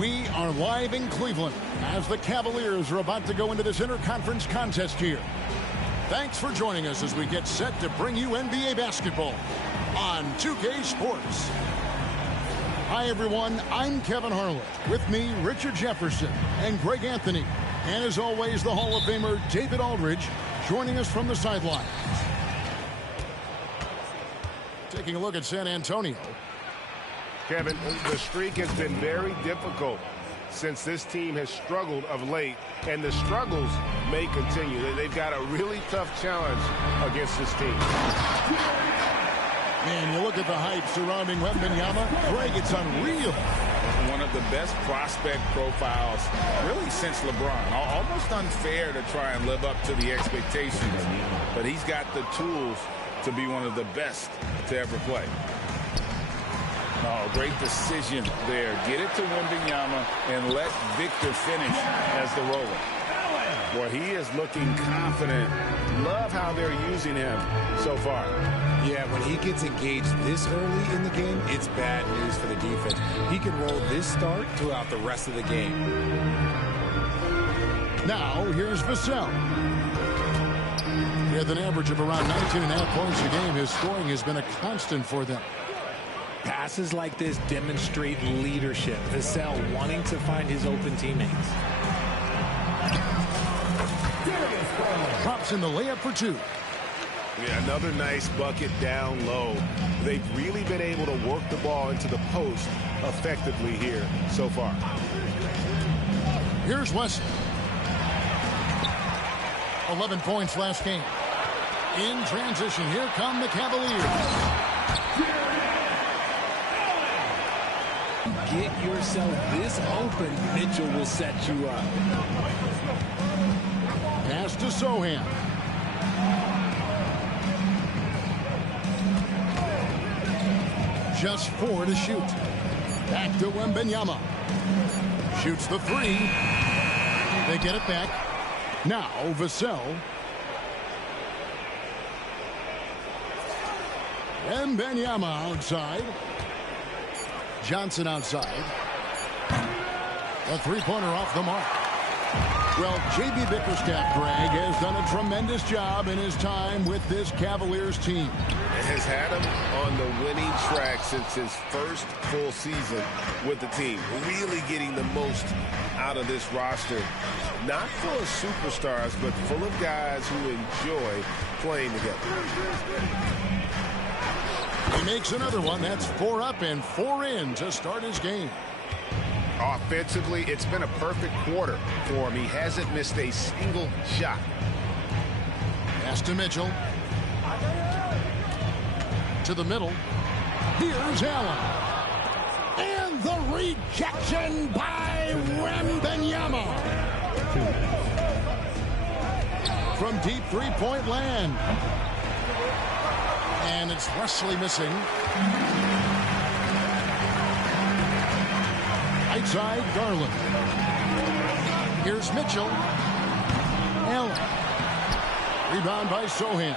We are live in Cleveland as the Cavaliers are about to go into this interconference contest here. Thanks for joining us as we get set to bring you NBA basketball on 2K Sports. Hi, everyone. I'm Kevin Harlan. With me, Richard Jefferson and Greg Anthony. And as always, the Hall of Famer David Aldridge joining us from the sideline. Taking a look at San Antonio. Kevin, the streak has been very difficult since this team has struggled of late, and the struggles may continue. They've got a really tough challenge against this team. And you look at the hype surrounding Wembanyama. Greg, it's unreal. One of the best prospect profiles really since LeBron. Almost unfair to try and live up to the expectations, but he's got the tools to be one of the best to ever play. Oh, great decision there. Get it to Wembanyama and let Victor finish as the roller. Boy, he is looking confident. Love how they're using him so far. Yeah, when he gets engaged this early in the game, it's bad news for the defense. He can roll this start throughout the rest of the game. Now, here's Vassell. With an average of around 19.5 points a game, his scoring has been a constant for them. Passes like this demonstrate leadership. Vassell wanting to find his open teammates. Drops in the layup for two. Yeah, another nice bucket down low. They've really been able to work the ball into the post effectively here so far. Here's West. 11 points last game. In transition, here come the Cavaliers. Get yourself this open, Mitchell will set you up. Pass to Sohan. Just 4 to shoot. Back to Wembanyama. Shoots the three. They get it back. Now Vassell. Wembanyama outside. Johnson outside. A three-pointer off the mark. Well, J.B. Bickerstaff, Greg, has done a tremendous job in his time with this Cavaliers team. Has had him on the winning track since his first full season with the team. Really getting the most out of this roster. Not full of superstars, but full of guys who enjoy playing together. He makes another one. That's 4 up and 4 in to start his game. Offensively, it's been a perfect quarter for him. He hasn't missed a single shot. Pass to Mitchell. To the middle. Here's Allen. And the rejection by Wembanyama. From deep three-point land. And it's Wesley missing. Right side, Garland. Here's Mitchell. Allen. Rebound by Sohan.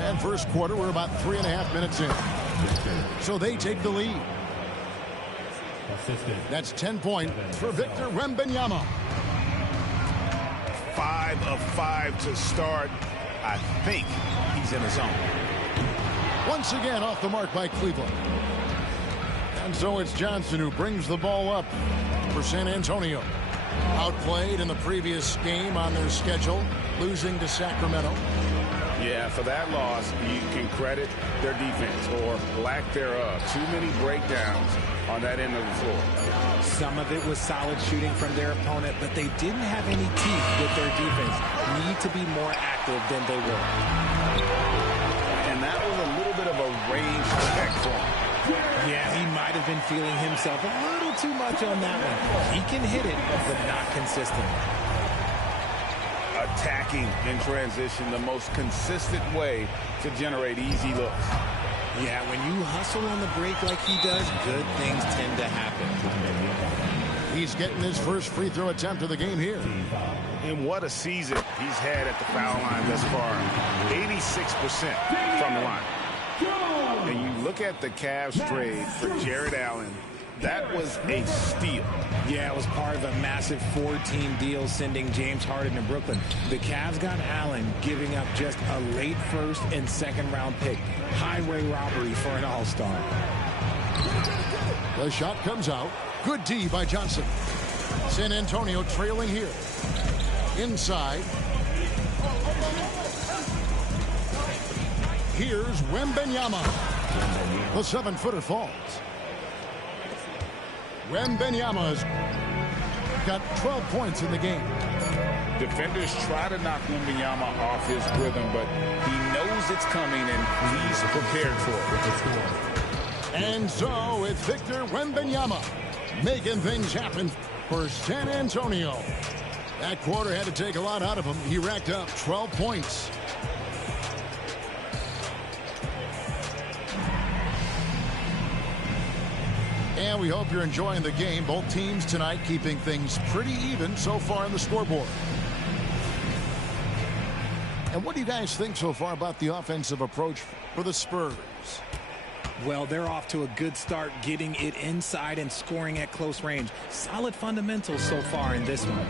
And first quarter, we're about 3.5 minutes in. So they take the lead. That's 10 points for Victor Wembanyama. 5 of 5 to start. I think he's in his zone. Once again off the mark by Cleveland. And so it's Johnson who brings the ball up for San Antonio. Outplayed in the previous game on their schedule, losing to Sacramento. Yeah, for that loss, you can credit their defense or lack thereof. Too many breakdowns on that end of the floor. Some of it was solid shooting from their opponent, but they didn't have any teeth with their defense. Need to be more active than they were. And that was a little bit of a range check for him. Yeah, he might have been feeling himself a little too much on that one. He can hit it, but not consistent. Attacking in transition, the most consistent way to generate easy looks. Yeah, when you hustle on the break like he does, good things tend to happen. He's getting his first free throw attempt of the game here. And what a season he's had at the foul line thus far. 86% from the line. And you look at the Cavs trade for Jared Allen, that was a steal. Yeah, it was part of a massive 4-team deal sending James Harden to Brooklyn. The Cavs got Allen, giving up just a late first and second round pick. Highway robbery for an all-star. The shot comes out. Good D by Johnson. San Antonio trailing here. Inside. Here's Wembanyama. The 7-footer falls. Wembanyama's got 12 points in the game. Defenders try to knock Wembanyama off his rhythm, but he knows it's coming and he's prepared for it. And so it's Victor Wembanyama making things happen for San Antonio. That quarter had to take a lot out of him. He racked up 12 points. And we hope you're enjoying the game. Both teams tonight keeping things pretty even so far on the scoreboard. And what do you guys think so far about the offensive approach for the Spurs? Well, they're off to a good start, getting it inside and scoring at close range. Solid fundamentals so far in this one.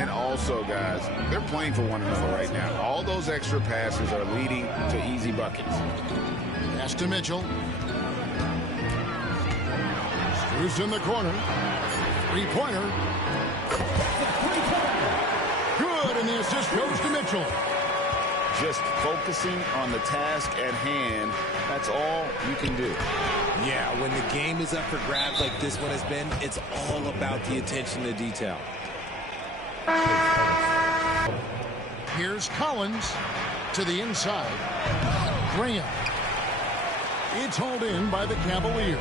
And also, guys, they're playing for one another right now. All those extra passes are leading to easy buckets. Pass to Mitchell. Who's in the corner? Three-pointer. Good, and the assist goes to Mitchell. Just focusing on the task at hand, that's all you can do. Yeah, when the game is up for grabs like this one has been, it's all about the attention to detail. Here's Collins to the inside. Graham. It's hauled in by the Cavaliers.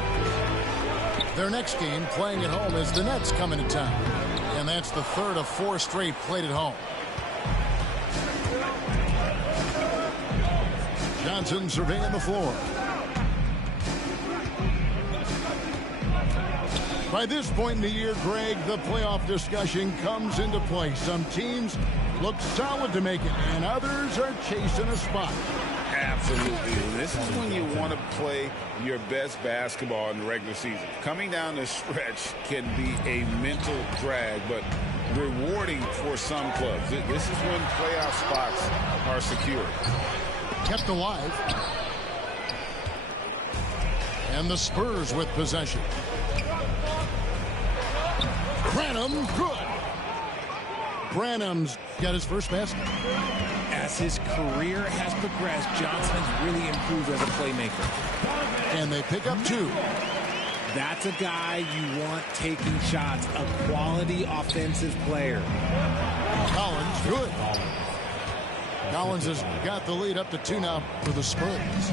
Their next game playing at home is the Nets coming to town. And that's the third of 4 straight played at home. Johnson surveying the floor. By this point in the year, Greg, the playoff discussion comes into play. Some teams look solid to make it, and others are chasing a spot. Absolutely. This is when you want to play your best basketball in the regular season. Coming down the stretch can be a mental drag, but rewarding for some clubs. This is when playoff spots are secured. Kept alive. And the Spurs with possession. Branham, good. Branham's got his first basket. As his career has progressed, Johnson has really improved as a playmaker. And they pick up 2. That's a guy you want taking shots, a quality offensive player. Collins, good. Collins has got the lead up to 2 now for the Spurs.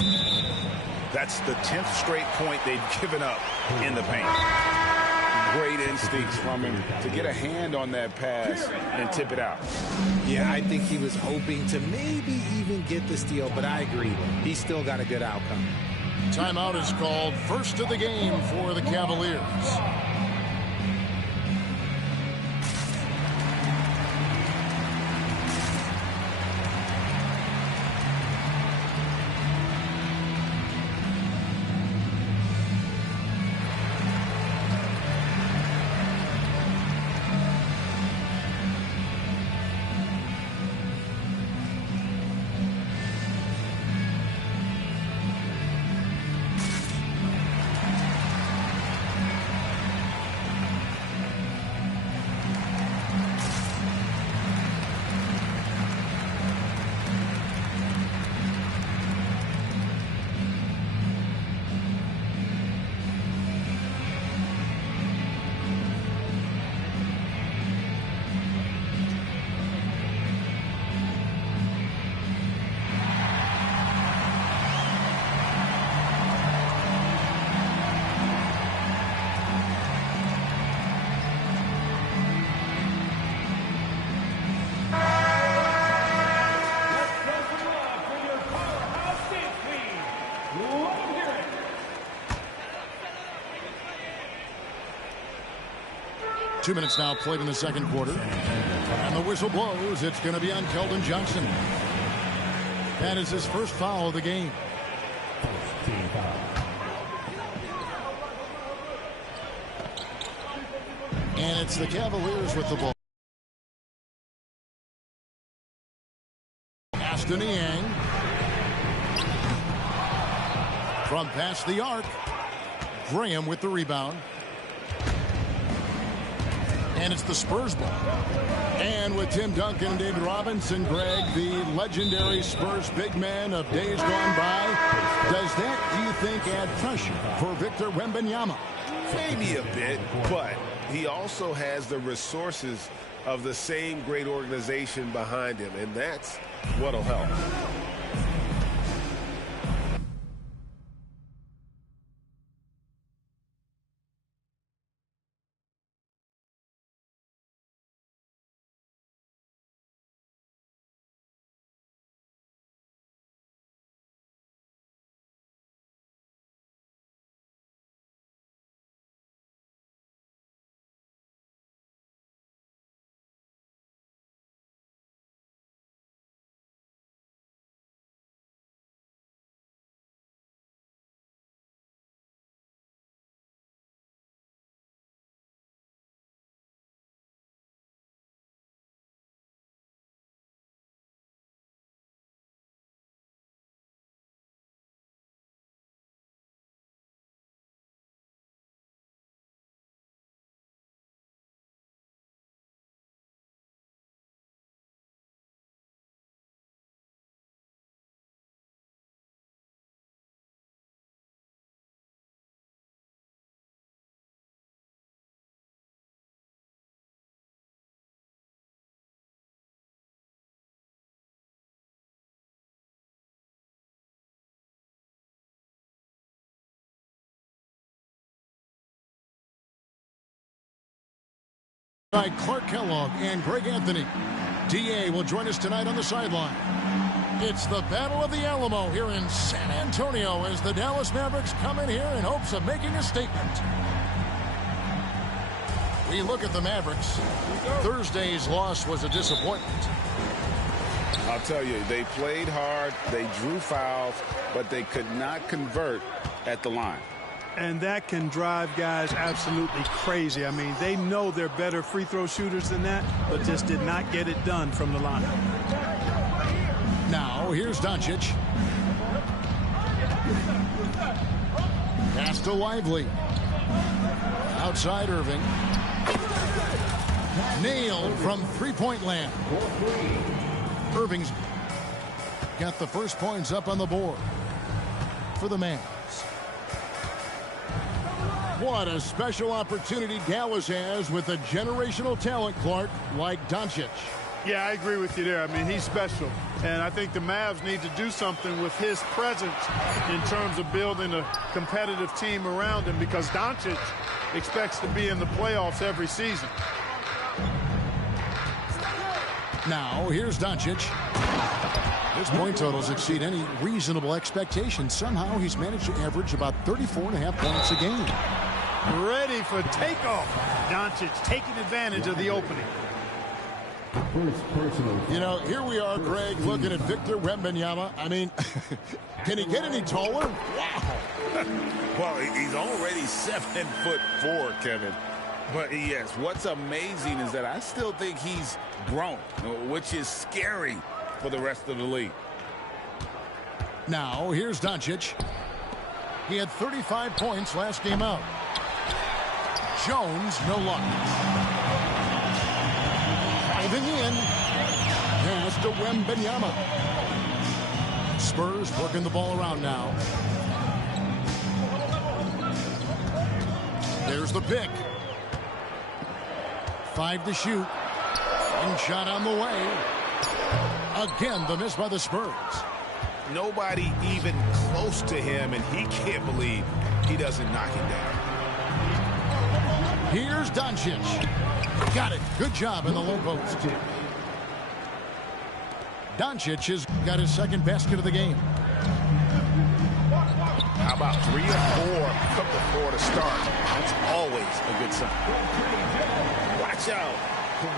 That's the 10th straight point they've given up in the paint. Great instincts from him to get a hand on that pass and tip it out. Yeah, I think he was hoping to maybe even get the steal, but I agree. He's still got a good outcome. Timeout is called. First of the game for the Cavaliers. Two minutes now played in the second quarter. And the whistle blows. It's going to be on Keldon Johnson. That is his first foul of the game. And it's the Cavaliers with the ball. Aston Yang. From past the arc. Graham with the rebound. And it's the Spurs ball. And with Tim Duncan and David Robinson, Greg, the legendary Spurs big man of days gone by, does that, do you think, add pressure for Victor Wembanyama? Maybe a bit, but he also has the resources of the same great organization behind him, and that's what'll help. By Clark Kellogg and Greg Anthony. DA will join us tonight on the sideline. It's the Battle of the Alamo here in San Antonio as the Dallas Mavericks come in here in hopes of making a statement. We look at the Mavericks. Thursday's loss was a disappointment. I'll tell you, they played hard, they drew fouls, but they could not convert at the line. And that can drive guys absolutely crazy. I mean, they know they're better free throw shooters than that, but just did not get it done from the line. Now, here's Doncic. Pass to Lively. Outside Irving. Nailed from three-point land. Irving's got the first points up on the board for the Mavs. What a special opportunity Dallas has with a generational talent, Clark, like Doncic. Yeah, I agree with you there. I mean, he's special. And I think the Mavs need to do something with his presence in terms of building a competitive team around him, because Doncic expects to be in the playoffs every season. Now, here's Doncic. His point totals exceed any reasonable expectation. Somehow he's managed to average about 34.5 points a game. Ready for takeoff. Doncic taking advantage of the opening. You know, here we are, Greg, looking at Victor Wembanyama. I mean, can he get any taller? Wow. Well, he's already 7'4", Kevin. But yes, what's amazing is that I still think he's grown, which is scary for the rest of the league. Now, here's Doncic. He had 35 points last game out. Jones, no luck. Driving in. Pass to Wembanyama. Spurs working the ball around now. There's the pick. 5 to shoot. One shot on the way. Again, the miss by the Spurs. Nobody even close to him, and he can't believe he doesn't knock him down. Here's Doncic. Got it. Good job in the low post. Doncic has got his second basket of the game. How about 3 or 4 from the floor to start? That's always a good sign. Watch out.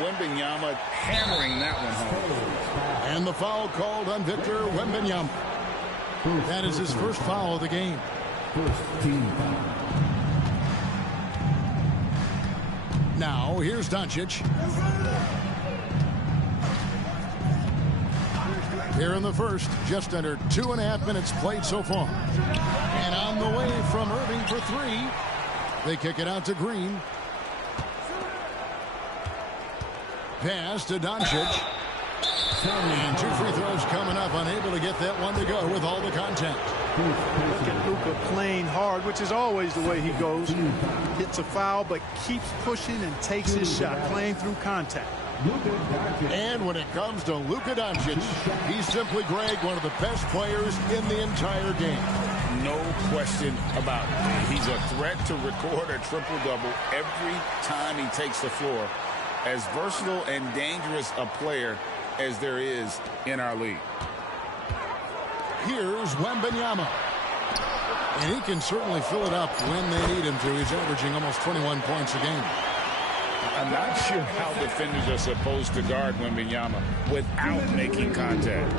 Wembanyama hammering that one home. And the foul called on Victor Wembanyama. That is his first foul of the game. First team foul. Now, here's Doncic. Here in the first, just under 2.5 minutes played so far. And on the way from Irving for three. They kick it out to Green. Pass to Doncic. And 2 free throws coming up. Unable to get that one to go with all the contact. Look at Luka playing hard, which is always the way he goes. Hits a foul, but keeps pushing and takes his shot, playing through contact. And when it comes to Luka Doncic, he's simply, Greg, one of the best players in the entire game. No question about it. He's a threat to record a triple-double every time he takes the floor. As versatile and dangerous a player as there is in our league. Here's Wembanyama. And he can certainly fill it up when they need him to. He's averaging almost 21 points a game. I'm not sure how defenders are supposed to guard Wembanyama without making contact.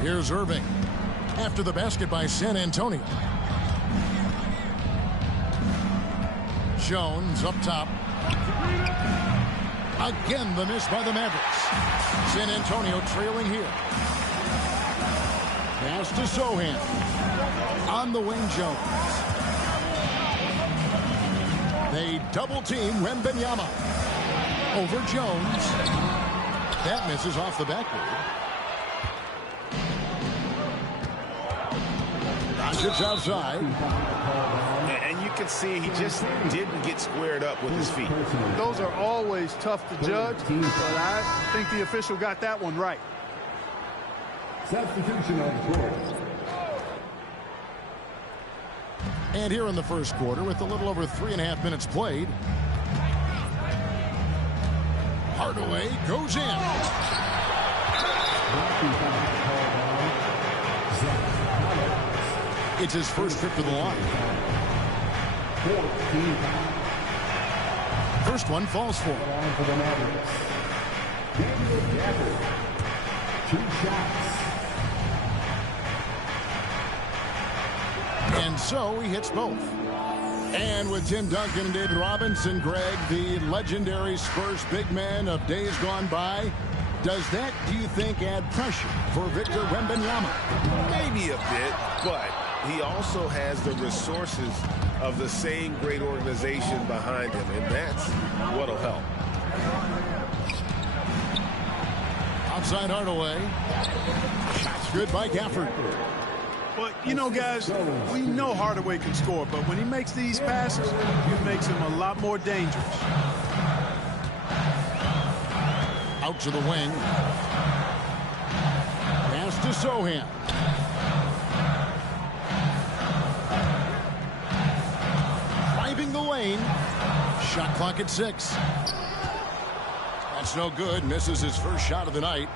Here's Irving. After the basket by San Antonio. Jones up top. Again, the miss by the Mavericks. San Antonio trailing here. Pass to Sohan. On the wing, Jones. They double team Wembanyama. Over Jones. That misses off the backboard. Doncic outside. And you can see he just didn't get squared up with his feet. Those are always tough to judge, but I think the official got that one right. Substitution on the floor. And here in the first quarter, with a little over 3.5 minutes played, Hardaway goes in. It's his first trip to the line. First one falls for him. Two shots. And so he hits both. And with Tim Duncan and David Robinson, Greg, the legendary Spurs big man of days gone by, does that, do you think, add pressure for Victor Wembanyama? Maybe a bit, but he also has the resources of the same great organization behind him, and that's what'll help. Outside Hardaway. Shots good by Gafford. Well, you know, guys, we know Hardaway can score, but when he makes these passes, it makes him a lot more dangerous. Out to the wing. Pass to Sohan. Driving the lane. Shot clock at 6. That's no good. Misses his first shot of the night.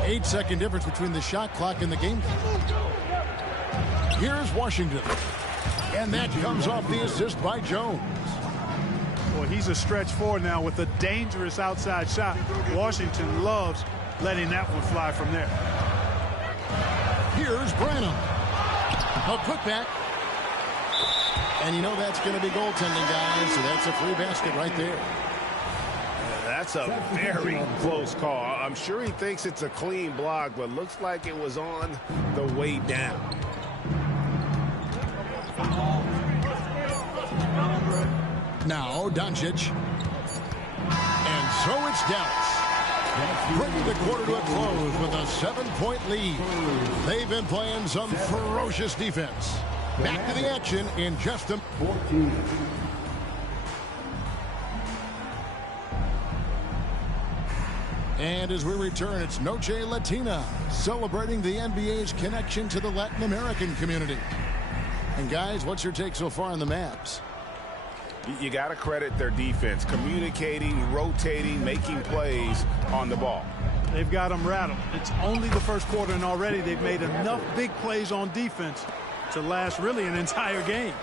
8-second difference between the shot clock and the game clock. Here's Washington. And that comes off the assist by Jones. Well, he's a stretch forward now with a dangerous outside shot. Washington loves letting that one fly from there. Here's Branham. A putback. And you know that's going to be goaltending, guys. So that's a free basket right there. That's a very close call. I'm sure he thinks it's a clean block, but looks like it was on the way down. Now Doncic. And so it's Dallas. Bringing the quarter to a close with a 7-point lead. They've been playing some ferocious defense. Back to the action in just a 14. And as we return, it's Noche Latina, celebrating the NBA's connection to the Latin American community. And guys, what's your take so far on the Mavs? You got to credit their defense, communicating, rotating, making plays on the ball. They've got them rattled. It's only the first quarter, and already they've made enough big plays on defense to last really an entire game.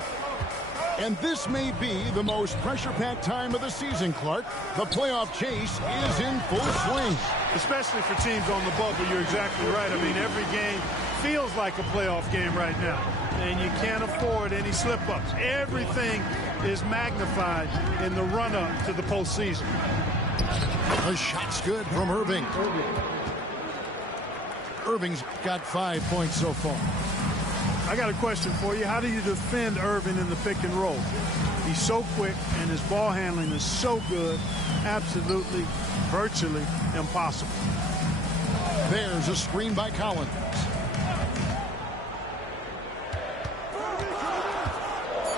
And this may be the most pressure-packed time of the season, Clark. The playoff chase is in full swing. Especially for teams on the bubble, you're exactly right. I mean, every game feels like a playoff game right now, and you can't afford any slip-ups. Everything is magnified in the run-up to the postseason. The shot's good from Irving. Irving's got 5 points so far. I got a question for you. How do you defend Irving in the pick and roll? He's so quick, and his ball handling is so good. Absolutely, virtually impossible. There's a screen by Collins.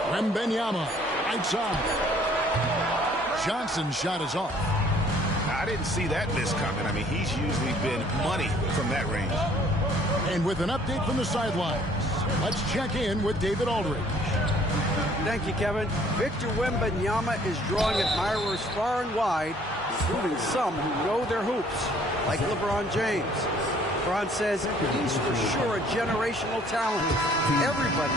Wembanyama, right side. Johnson's shot is off. I didn't see that miss coming. I mean, he's usually been money from that range. And with an update from the sidelines, let's check in with David Aldridge. Thank you, Kevin. Victor Wembanyama is drawing admirers far and wide, including some who know their hoops, like LeBron James. LeBron says he's for sure a generational talent. Everybody